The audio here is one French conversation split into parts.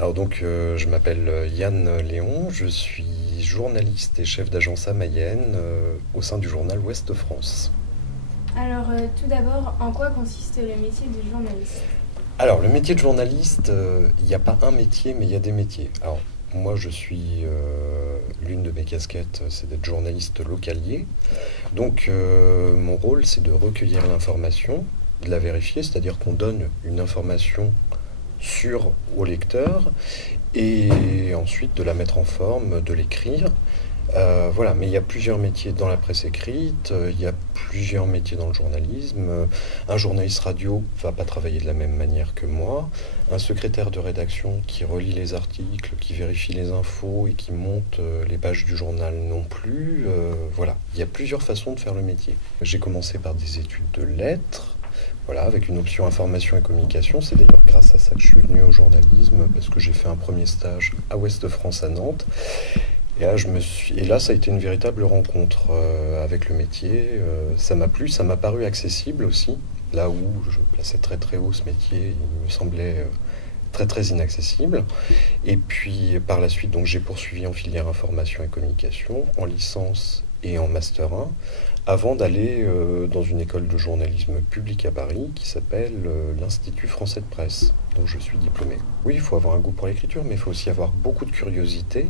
Alors donc, je m'appelle Yann Léon, je suis journaliste et chef d'agence à Mayenne au sein du journal Ouest France. Alors, tout d'abord, en quoi consiste le métier de journaliste? Alors, le métier de journaliste, il n'y a pas un métier, mais il y a des métiers. Alors, moi, je suis l'une de mes casquettes, c'est d'être journaliste localier. Donc, mon rôle, c'est de recueillir l'information, de la vérifier, c'est-à-dire qu'on donne une information sûre au lecteur et ensuite de la mettre en forme, de l'écrire. Voilà, mais il y a plusieurs métiers dans la presse écrite, il y a plusieurs métiers dans le journalisme. Un journaliste radio va pas travailler de la même manière que moi. Un secrétaire de rédaction qui relit les articles, qui vérifie les infos et qui monte les pages du journal non plus. Voilà, il y a plusieurs façons de faire le métier. J'ai commencé par des études de lettres. Voilà, avec une option information et communication. C'est d'ailleurs grâce à ça que je suis venu au journalisme, parce que j'ai fait un premier stage à Ouest France à Nantes. Et là, ça a été une véritable rencontre avec le métier. Ça m'a plu, ça m'a paru accessible aussi. Là où je plaçais très très haut ce métier, il me semblait très très inaccessible. Et puis par la suite, donc j'ai poursuivi en filière information et communication, en licence et en master 1, avant d'aller dans une école de journalisme public à Paris qui s'appelle l'Institut français de presse, dont je suis diplômé. Oui, il faut avoir un goût pour l'écriture, mais il faut aussi avoir beaucoup de curiosité.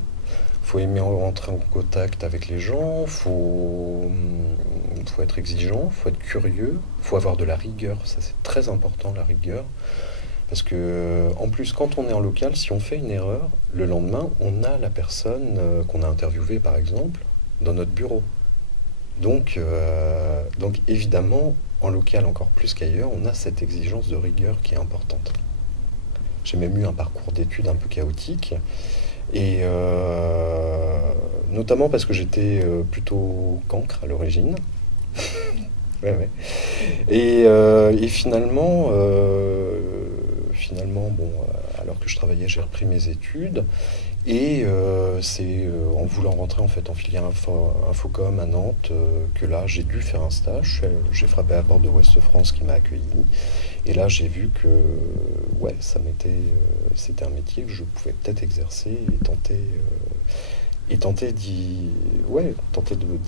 Faut aimer rentrer en contact avec les gens, faut être exigeant, faut être curieux, faut avoir de la rigueur, ça c'est très important la rigueur. Parce que en plus quand on est en local, si on fait une erreur, le lendemain on a la personne qu'on a interviewée par exemple dans notre bureau. Donc évidemment, en local encore plus qu'ailleurs, on a cette exigence de rigueur qui est importante. J'ai même eu un parcours d'études un peu chaotique. Et notamment parce que j'étais plutôt cancre à l'origine. Ouais, ouais. Et finalement, bon, alors que je travaillais, j'ai repris mes études. Et c'est en voulant rentrer en fait en filière Infocom à Nantes que là j'ai dû faire un stage. J'ai frappé à la porte de Ouest France qui m'a accueilli. Et là j'ai vu que ouais, c'était un métier que je pouvais peut-être exercer et tenter d'y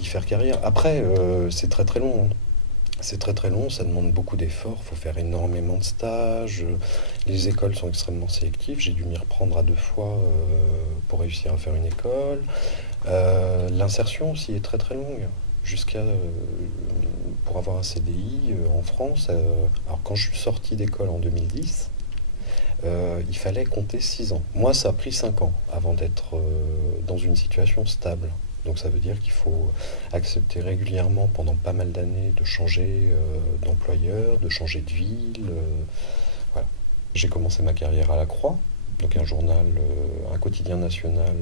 faire carrière. Après, c'est très très long, hein. C'est très très long, ça demande beaucoup d'efforts, il faut faire énormément de stages, les écoles sont extrêmement sélectives, j'ai dû m'y reprendre à 2 fois pour réussir à faire une école. L'insertion aussi est très très longue, pour avoir un CDI en France. Alors quand je suis sorti d'école en 2010, il fallait compter 6 ans. Moi, ça a pris 5 ans avant d'être dans une situation stable. Donc ça veut dire qu'il faut accepter régulièrement pendant pas mal d'années de changer d'employeur, de changer de ville. Voilà. J'ai commencé ma carrière à La Croix, donc un journal, un quotidien national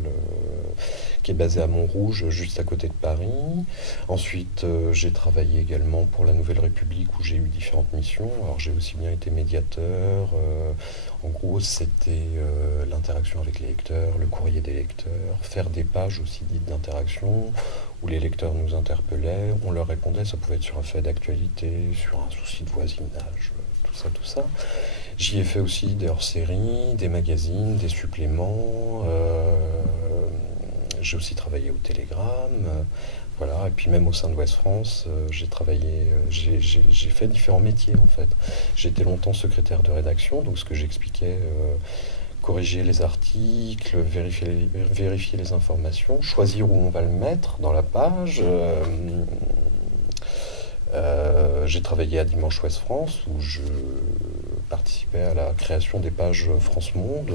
qui est basé à Montrouge, juste à côté de Paris. Ensuite, j'ai travaillé également pour la Nouvelle République où j'ai eu différentes missions. Alors j'ai aussi bien été médiateur. En gros, c'était l'interaction avec les lecteurs, le courrier des lecteurs, faire des pages aussi dites d'interaction où les lecteurs nous interpellaient, on leur répondait. Ça pouvait être sur un fait d'actualité, sur un souci de voisinage, tout ça, tout ça. J'y ai fait aussi des hors-séries, des magazines, des suppléments. J'ai aussi travaillé au Télégramme. Voilà. Et puis même au sein de Ouest France, j'ai travaillé, j'ai fait différents métiers en fait. J'ai été longtemps secrétaire de rédaction, donc ce que j'expliquais, corriger les articles, vérifier les informations, choisir où on va le mettre dans la page. J'ai travaillé à Dimanche Ouest France où je participais à la création des pages France Monde.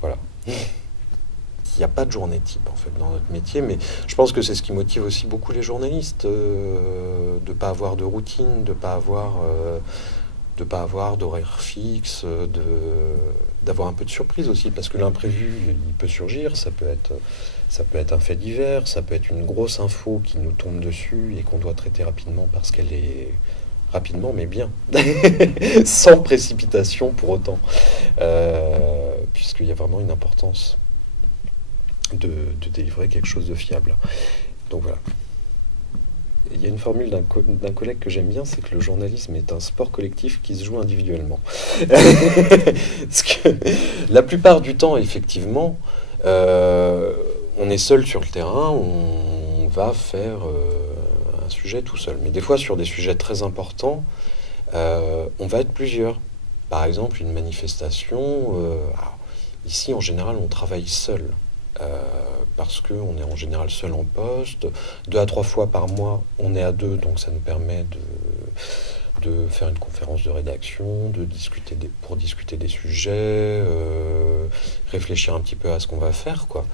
Voilà. Il n'y a pas de journée type en fait dans notre métier, mais je pense que c'est ce qui motive aussi beaucoup les journalistes, de ne pas avoir de routine, de pas avoir d'horaire fixe, d'avoir un peu de surprise aussi, parce que l'imprévu, il peut surgir, ça peut être un fait divers, ça peut être une grosse info qui nous tombe dessus et qu'on doit traiter rapidement parce qu'elle est rapidement, mais bien, sans précipitation pour autant, puisqu'il y a vraiment une importance de délivrer quelque chose de fiable. Donc voilà. il y a une formule d'un collègue que j'aime bien, c'est que le journalisme est un sport collectif qui se joue individuellement. Parce que la plupart du temps, effectivement, on est seul sur le terrain, on va faire un sujet tout seul. Mais des fois, sur des sujets très importants, on va être plusieurs. Par exemple, une manifestation, ici, en général, on travaille seul. Euh, Parce qu'on est en général seul en poste. 2 à 3 fois par mois, on est à deux, donc ça nous permet de faire une conférence de rédaction, pour discuter des sujets, réfléchir un petit peu à ce qu'on va faire, quoi.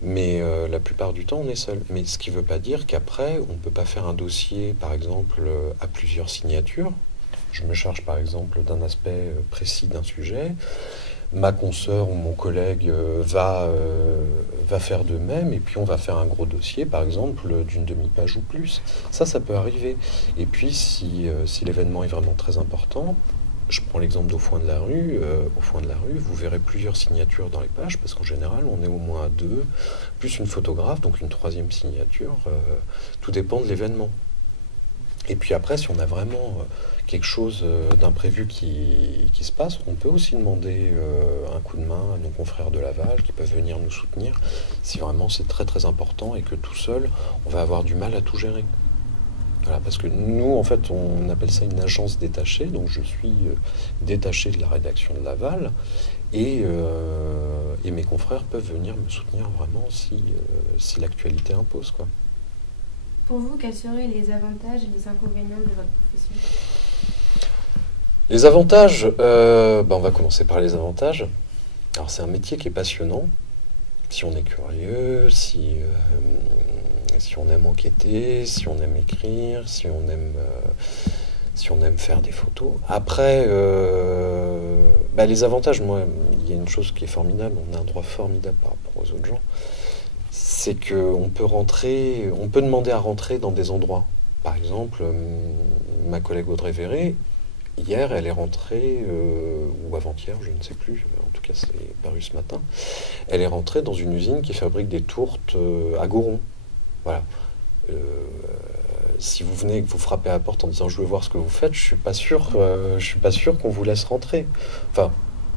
Mais la plupart du temps, on est seul. Mais ce qui ne veut pas dire qu'après, on ne peut pas faire un dossier, par exemple, à plusieurs signatures. Je me charge, par exemple, d'un aspect précis d'un sujet. Ma consoeur ou mon collègue va faire de même, et puis on va faire un gros dossier, par exemple, d'une demi-page ou plus. Ça peut arriver. Et puis, si l'événement est vraiment très important, je prends l'exemple d'Au Foin de la rue. Au Foin de la rue, vous verrez plusieurs signatures dans les pages, parce qu'en général, on est au moins à deux, plus une photographe, donc une troisième signature. Tout dépend de l'événement. Et puis après, si on a vraiment quelque chose d'imprévu qui se passe, on peut aussi demander un coup de main à nos confrères de Laval qui peuvent venir nous soutenir si vraiment c'est très très important et que tout seul, on va avoir du mal à tout gérer. Voilà, parce que nous, en fait, on appelle ça une agence détachée, donc je suis détaché de la rédaction de Laval, et mes confrères peuvent venir me soutenir vraiment si l'actualité impose, quoi. Pour vous, quels seraient les avantages et les inconvénients de votre profession? Les avantages, on va commencer par les avantages. Alors c'est un métier qui est passionnant, si on est curieux, si on aime enquêter, si on aime écrire, si on aime faire des photos. Après, les avantages, moi, il y a une chose qui est formidable, on a un droit formidable par rapport aux autres gens, c'est qu'on peut on peut demander à rentrer dans des endroits. Par exemple, ma collègue Audrey Verret, hier, elle est rentrée, ou avant-hier, je ne sais plus, en tout cas c'est paru ce matin, elle est rentrée dans une usine qui fabrique des tourtes à Goron. Voilà. Si vous venez et que vous frappez à la porte en disant je veux voir ce que vous faites, je suis pas sûr qu'on vous laisse rentrer. Enfin,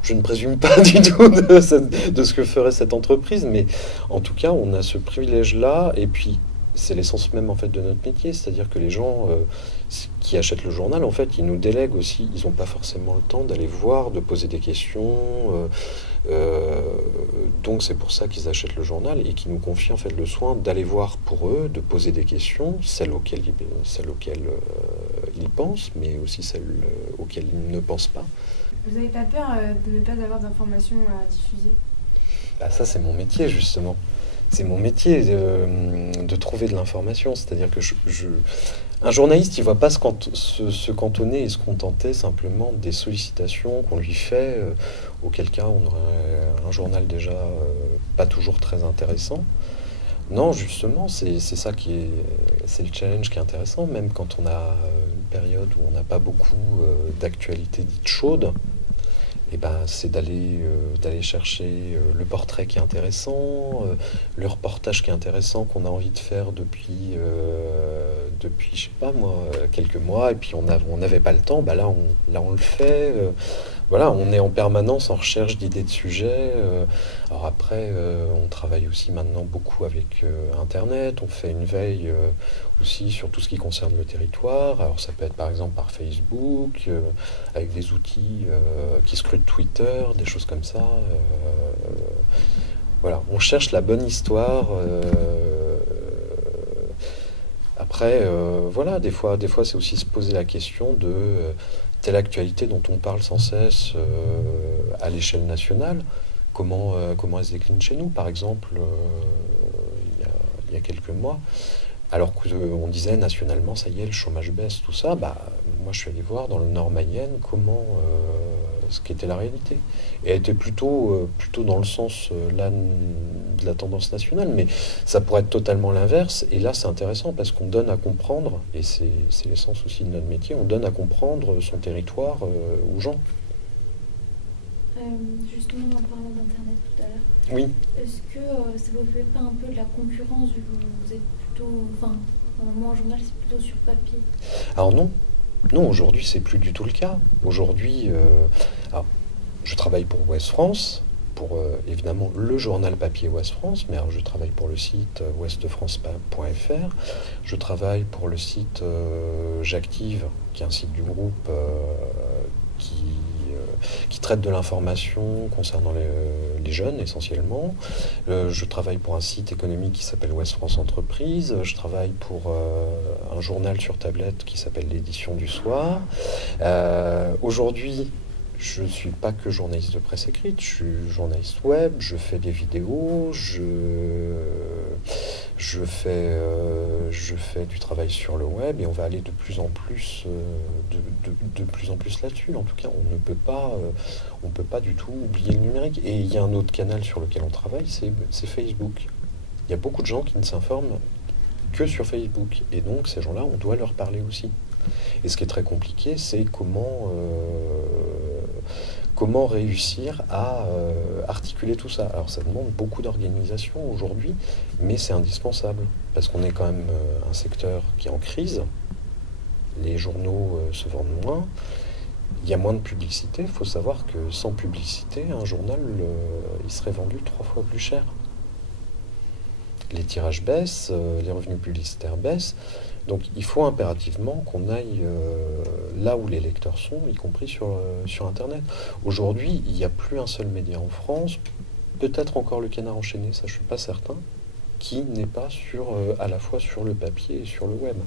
je ne présume pas du tout de ce que ferait cette entreprise, mais en tout cas, on a ce privilège-là, et puis c'est l'essence même en fait de notre métier, c'est-à-dire que les gens qui achètent le journal, en fait, ils nous délèguent aussi, ils n'ont pas forcément le temps d'aller voir, de poser des questions, donc c'est pour ça qu'ils achètent le journal et qu'ils nous confient en fait le soin d'aller voir pour eux, de poser des questions, celles auxquelles ils pensent, mais aussi celles auxquelles ils ne pensent pas. Vous n'avez pas peur de ne pas avoir d'informations à diffuser? Ça, c'est mon métier, justement. C'est mon métier de trouver de l'information. C'est-à-dire que un journaliste, il ne va pas se cantonner et se contenter simplement des sollicitations qu'on lui fait, auquel cas on aurait un journal déjà pas toujours très intéressant. Non, justement, c'est le challenge qui est intéressant, même quand on a une période où on n'a pas beaucoup d'actualité dite chaude. Et c'est d'aller chercher le portrait qui est intéressant, le reportage qui est intéressant qu'on a envie de faire depuis je sais pas moi, quelques mois, et puis on n'avait pas le temps, là on le fait. Voilà, on est en permanence en recherche d'idées de sujets. Alors après, on travaille aussi maintenant beaucoup avec Internet, on fait une veille aussi sur tout ce qui concerne le territoire. Alors ça peut être par exemple par Facebook, avec des outils qui scrutent Twitter, des choses comme ça. Voilà, on cherche la bonne histoire. Après, voilà, des fois c'est aussi se poser la question de telle actualité dont on parle sans cesse à l'échelle nationale, comment elle se décline chez nous. Par exemple, il y a quelques mois, alors qu'on disait nationalement, ça y est, le chômage baisse, tout ça, moi je suis allé voir dans le Nord Mayenne ce qu'était la réalité. Et elle était plutôt dans le sens là, de la tendance nationale, mais ça pourrait être totalement l'inverse. Et là c'est intéressant parce qu'on donne à comprendre, et c'est l'essence aussi de notre métier, on donne à comprendre son territoire aux gens. Justement, en parlant d'Internet tout à l'heure, Oui. est-ce que ça vous fait pas un peu de la concurrence vu que vous êtes plutôt... Enfin, Moi, en journal, c'est plutôt sur papier. Alors non, non, aujourd'hui c'est plus du tout le cas. Aujourd'hui, alors, je travaille pour Ouest France, pour évidemment le journal papier Ouest France, mais alors, je travaille pour le site ouestfrance.fr, je travaille pour le site J'Active, qui est un site du groupe qui, qui traite de l'information concernant les jeunes essentiellement. Je travaille pour un site économique qui s'appelle Ouest France Entreprise. Je travaille pour un journal sur tablette qui s'appelle l'Édition du Soir. Aujourd'hui, je ne suis pas que journaliste de presse écrite, je suis journaliste web, je fais des vidéos, je fais du travail sur le web et on va aller de plus en plus, de plus en plus là-dessus. En tout cas, on ne peut pas du tout oublier le numérique. Et il y a un autre canal sur lequel on travaille, c'est Facebook. Il y a beaucoup de gens qui ne s'informent que sur Facebook. Et donc, ces gens-là, on doit leur parler aussi. Et ce qui est très compliqué, c'est comment réussir à articuler tout ça. Alors ça demande beaucoup d'organisation aujourd'hui, mais c'est indispensable, parce qu'on est quand même un secteur qui est en crise, les journaux se vendent moins, il y a moins de publicité. Il faut savoir que sans publicité, un journal, il serait vendu 3 fois plus cher. Les tirages baissent, les revenus publicitaires baissent. Donc il faut impérativement qu'on aille là où les lecteurs sont, y compris sur Internet. Aujourd'hui, il n'y a plus un seul média en France, peut-être encore le Canard enchaîné, ça je ne suis pas certain, qui n'est pas à la fois sur le papier et sur le web.